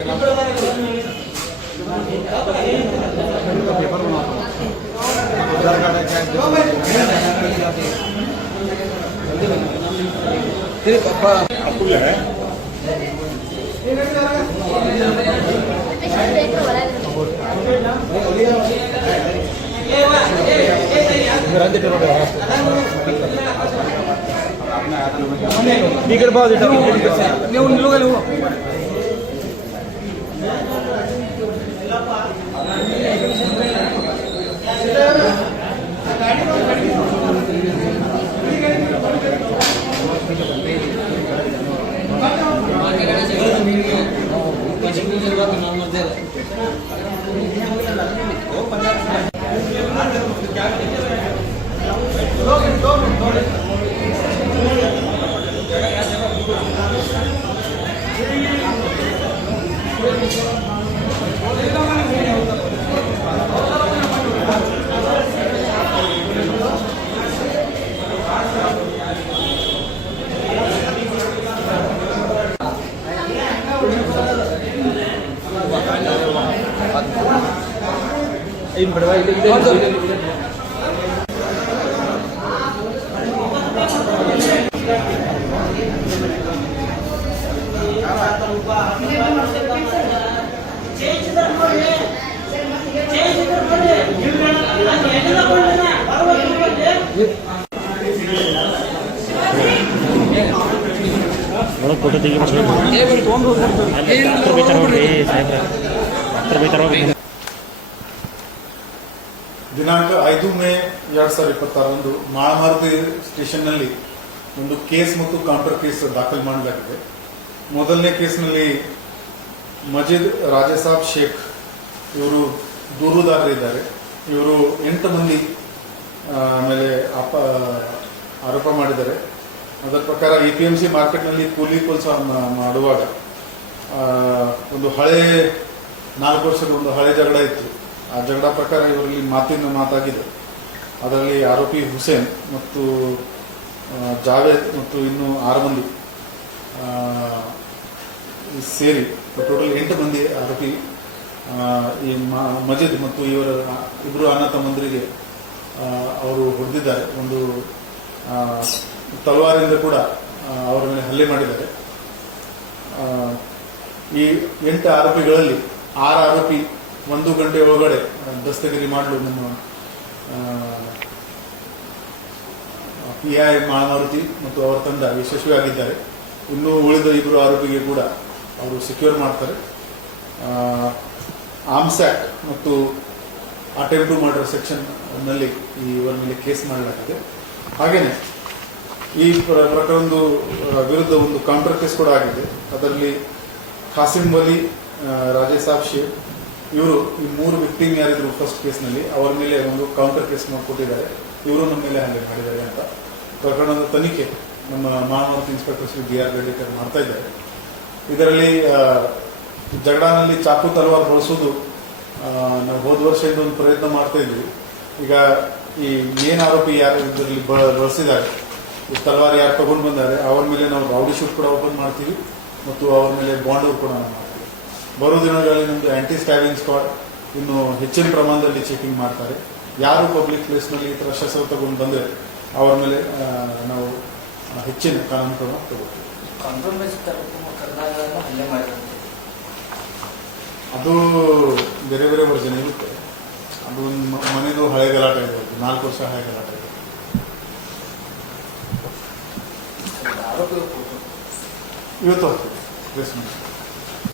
Paper बनाता हूँ आधार card है पापा अपुल है स्पीकर बहुत फोटो तेगी ದಿನಾಂಕ 5 ಮೇ 2026 ಮಾಳಮಾರುತಿ ಸ್ಟೇಷನ್ನಲ್ಲಿ ಒಂದು ಕೇಸ್ ಮತ್ತು ಕೌಂಟರ್ ಕೇಸ್ ದಾಖಲು ಮಾಡಲಾಗಿದೆ. ಮೊದಲನೇ ಕೇಸ್ನಲ್ಲಿ ಮಜೀದ್ ರಾಜಸಾಬ್ ಶೇಖ್ ಇವರು ದೂರುದಾರರಿದ್ದಾರೆ. ಇವರು 8 ಮಂದಿ ಮೇಲೆ ಆರೋಪ ಮಾಡಿದ್ದಾರೆ. ಅದರ ಪ್ರಕಾರ APMC ಮಾರ್ಕೆಟ್ನಲ್ಲಿ ಕೂಲಿ ಕೆಲಸ ಮಾಡುವಾಗ ಒಂದು ಹಳೆ 4 ವರ್ಷದ ಒಂದು ಹಳೆ ಜಗಳ ಇತ್ತು. ಆ ಜಗಳ ಪ್ರಕಾರ ಇವರಲ್ಲಿ ಮಾತಾಗಿದೆ. ಅದರಲ್ಲಿ ಆರೋಪಿ ಹುಸೇನ್ ಮತ್ತು ಜಾವೇದ್ ಮತ್ತು ಇನ್ನು 6 ಮಂದಿ ಸೇರಿ ಟೋಟಲ್ 8 ಮಂದಿ ಆರೋಪಿ ಈ ಮಜೀದ್ ಮತ್ತು ಇವರ ಇಬ್ಬರು ಅಣ್ಣ ತಮ್ಮಂದರಿಗೆ ಅವರು ಹೊಡೆದಿದ್ದಾರೆ. ಒಂದು ತಲವಾರಿಂದ ಕೂಡ ಅವರ ಮೇಲೆ ಹಲ್ಲೆ ಮಾಡಿದ್ದಾರೆ. ಈ 8 ಆರೋಪಿಗಳಲ್ಲಿ 6 ಆರೋಪಿ 1 ಗಂಟೆ ಒಳಗಡೆ ದಸ್ತಗಿರಿ ಮಾಡಲು ನಮ್ಮ PI ಮಾಳಮಾರುತಿ ಮತ್ತು ಅವರ ತಂಡ ಯಶಸ್ವಿಯಾಗಿದ್ದಾರೆ. ಇನ್ನು ಉಳಿದ 2 ಆರೋಪಿಗೆ ಕೂಡ ಅವರು ಸೆಕ್ಯೂರ್ ಮಾಡ್ತಾರೆ. ಆರ್ಮ್ಸ್ ಆಕ್ಟ್ ಮತ್ತು ಅಟೆಂಪ್ಟ್ ಟು ಮರ್ಡರ್ ಸೆಕ್ಷನ್ ನಲ್ಲಿ ಇವರ ಮೇಲೆ ಕೇಸ್ ಮಾಡಲಾಗಿದೆ. ಹಾಗೇನೆ ಈ ಪ್ರಕರಣದ ವಿರುದ್ಧ ಒಂದು ಕೌಂಟರ್ ಕೇಸ್ ಕೂಡ ಆಗಿದೆ. ಅದರಲ್ಲಿ ಖಾಸಿಂ ವಲಿ, ರಾಜಸಾಬ್ ಶೇಖ್ ಇವರು ಈ 3 ವಿಕ್ಟಿಮ್ ಯಾರಿದ್ರು ಫಸ್ಟ್ ಕೇಸ್ನಲ್ಲಿ ಅವರ ಮೇಲೆ ಒಂದು ಕೌಂಟರ್ ಕೇಸ್ ಮಾಡಿಕೊಟ್ಟಿದ್ದಾರೆ. ಇವರು ನಮ್ಮ ಮೇಲೆ ಹಲ್ಲೆ ಮಾಡಿದ್ದಾರೆ ಅಂತ ಪ್ರಕರಣದ ತನಿಖೆ ನಮ್ಮ ಮಾಳಮಾರುತಿ ಇನ್ಸ್ಪೆಕ್ಟರ್ ಶ್ರೀ BR ರೆಡ್ಡಿಕರ್ ಮಾಡ್ತಾ ಇದ್ದಾರೆ. ಇದರಲ್ಲಿ ಜಗಳನಲ್ಲಿ ಚಾಕು ತಲವಾರು ಬಳಸೋದು ನಾವು ಹೋದ ವರ್ಷ ಒಂದು ಪ್ರಯತ್ನ ಮಾಡ್ತಾ ಇದ್ವಿ. ಈಗ ಈ ಮೇನ್ ಆರೋಪಿ ಯಾರು ಇದರಲ್ಲಿ ಬಳಸಿದ್ದಾರೆ, ಈ ತಲವಾರು ಯಾರು ತಗೊಂಡು ಬಂದಾರೆ ಅವರ ಮೇಲೆ ನಾವು ರೌಡಿ ಶೂಟ್ ಕೂಡ ಓಪನ್ ಮಾಡ್ತೀವಿ ಮತ್ತು ಅವರ ಮೇಲೆ ಬಾಂಡ್ ಕೂಡ ನಾವು ಮಾಡ್ತೀವಿ. ಬರೋ ದಿನಗಳಲ್ಲಿ ನಮ್ಮದು ಆಂಟಿ ಸ್ಟ್ಯಾಬಿಂಗ್ ಸ್ಕ್ವಾಡ್ ಇನ್ನು ಹೆಚ್ಚಿನ ಪ್ರಮಾಣದಲ್ಲಿ ಚೆಕಿಂಗ್ ಮಾಡ್ತಾರೆ. ಯಾರು ಪಬ್ಲಿಕ್ ಪ್ಲೇಸ್ನಲ್ಲಿ ಈ ಥರ ಶಸ್ತ್ರ ತಗೊಂಡು ಬಂದರೆ ಅವರ ಮೇಲೆ ನಾವು ಹೆಚ್ಚಿನ ಕಾನೂನು ಕ್ರಮ ತಗೋತೀವಿ. ಅದು ಬೇರೆ ಬೇರೆ ವರ್ಷನ್ ಇರುತ್ತೆ. ಅದು ಮನೆದು ಹಳೆ ಗಲಾಟೆ ಇದೆ, 4 ವರ್ಷ ಹಳೆ ಗಲಾಟೆ ಇದೆ. ಇವತ್ತು